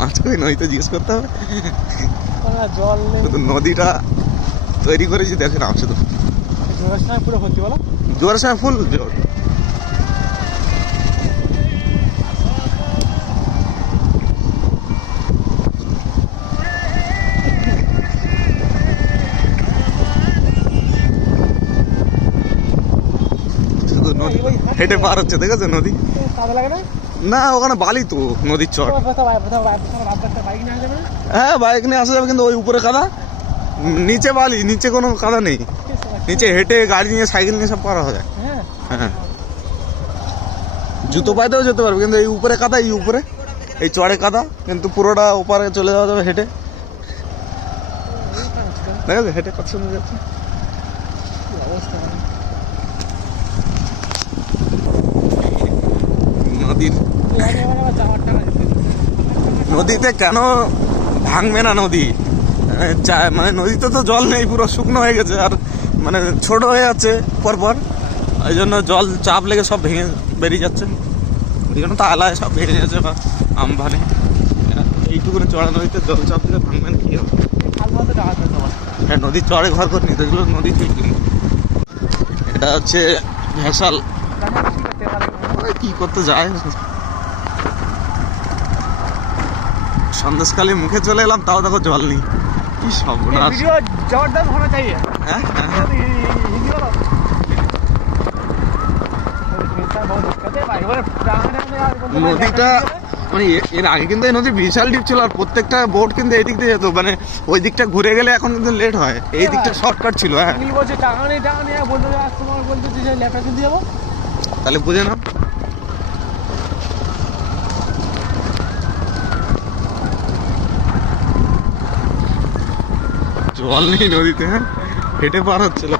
মাছ কই নদীতে জিজ্ঞেস করতে হবে। জল নদীটা তৈরি করেছি দেখেন আমি শুধু। জোরের সময় পুরো ভর্তি বলো। জোরের সময় ফুল জোর হেঁটে পার হচ্ছে দেখেছ নদী? লাগে না? না, ওখানে বালি তো, নদীর চর। হ্যাঁ বাইক নিয়ে আসা যাবে কিন্তু ওই উপরে কাদা। নিচে বালি, নিচে কোনো কাদা নেই। নিচে হেঁটে গাড়ি নিয়ে, সাইকেল নিয়ে সব পার যায় হ্যাঁ। জুতো পাইতেও যেতে পারবে, কিন্তু এই উপরে কাদা, এই উপরে। এই চড়ে কাদা, কিন্তু পুরোটা ওপারে চলে যাওয়া যাবে হেঁটে। হেঁটে কত সুন্দর যাচ্ছে। অবস্থা নদীর। নদীতে কেন ভাঙবে না নদী? মানে নদীতে তো জল নেই, পুরো শুকনো হয়ে গেছে, আর মানে ছোট হয়ে যাচ্ছে পরপর। ওই জন্য জল, চাপ লেগে সব ভেঙে বেরিয়ে যাচ্ছে। ওই জন্য তো আলায় সব ভেঙে যাচ্ছে বা আমফানে। এইটুকু চড়া নদীতে জল, চাপ দিলে ভাঙবে না, কি হবে? হ্যাঁ নদীর চড়ে ঘর করে নিতে এগুলো নদী ঠিক কিন্তু এটা হচ্ছে ভেসাল জানো কি করতে পারে ওই কি করতে যায়? সন্দেশকালী মুখে চলে এলাম তাও দেখো জল নেই। কি সর্বনাশ। জবরদস্ত হোনা চাইয়ে। হ্যাঁ, হ্যাঁ। নদীটা মানে এর আগে কিন্তু এই নদীর বিশাল ডিপ ছিল আর প্রত্যেকটা বোট কিন্তু এই দিক দিয়ে যেত। মানে ওই দিকটা ঘুরে গেলে এখন কিন্তু লেট হয়। এই দিকটা শর্টকাট ছিল হ্যাঁ। তাহলে বুঝে নাও। জল নেই নদীতে হ্যাঁ? হেঁটে পার হচ্ছিল।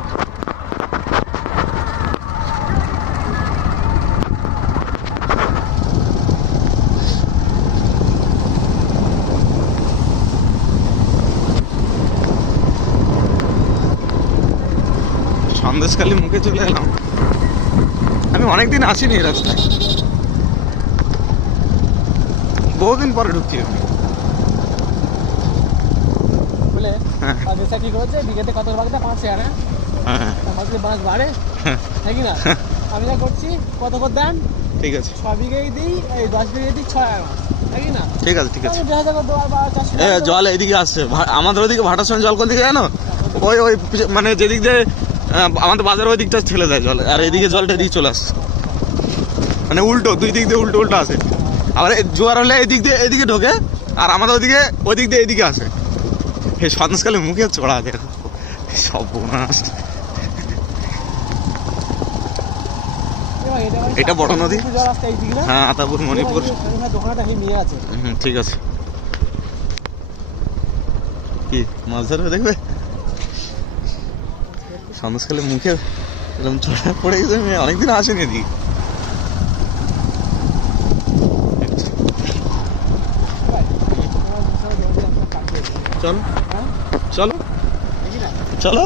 সন্দেশখালি মুখে চলে এলাম। আমি অনেকদিন আসিনি এই রাস্তায়। বহুদিন পরে ঢুকছি আমি। বলে হ্যাঁ কি করেছে? বিঘাতে কত বাগদা পাঁচ টাকা না হ্যাঁ। মাসে বাঁশ বাড়ে। তাই কি না? আমি যা করছি কত করে দেন? ঠিক আছে। ছ বিঘেই দিই এই দশ বিঘে দিই ছয় মাস না? ঠিক আছে ঠিক আছে। জল এদিকে আসছে। আমাদের ওদিকে ভাটার সময় জল কোন দিকে জানো? ওই ওই মানে যেদিক দিয়ে আমাদের বাজার ওই দিকটা ঠেলে দেয় জল। আর এদিকে জলটা এদিকে চলে আসছে। মানে উল্টো দুই দিক দিয়ে উল্টো উল্টো আসে। আবার জোয়ার হলে এদিক দিয়ে এদিকে ঢোকে আর আমাদের ওদিকে ওই দিক দিয়ে এদিকে আসে। এই সন্দেশকালে মুখে চড়া দেখো। সব বোনাস এটা বড় নদী? হ্যাঁ আতাপুর মণিপুর। ঠিক আছে। কি, মাছ ধরবে দেখবে? সন্দেশকালে মুখে এরকম চড়া পড়ে গেছে, আমি অনেকদিন আসেনি এদিকে। চলো। চলো। চলো।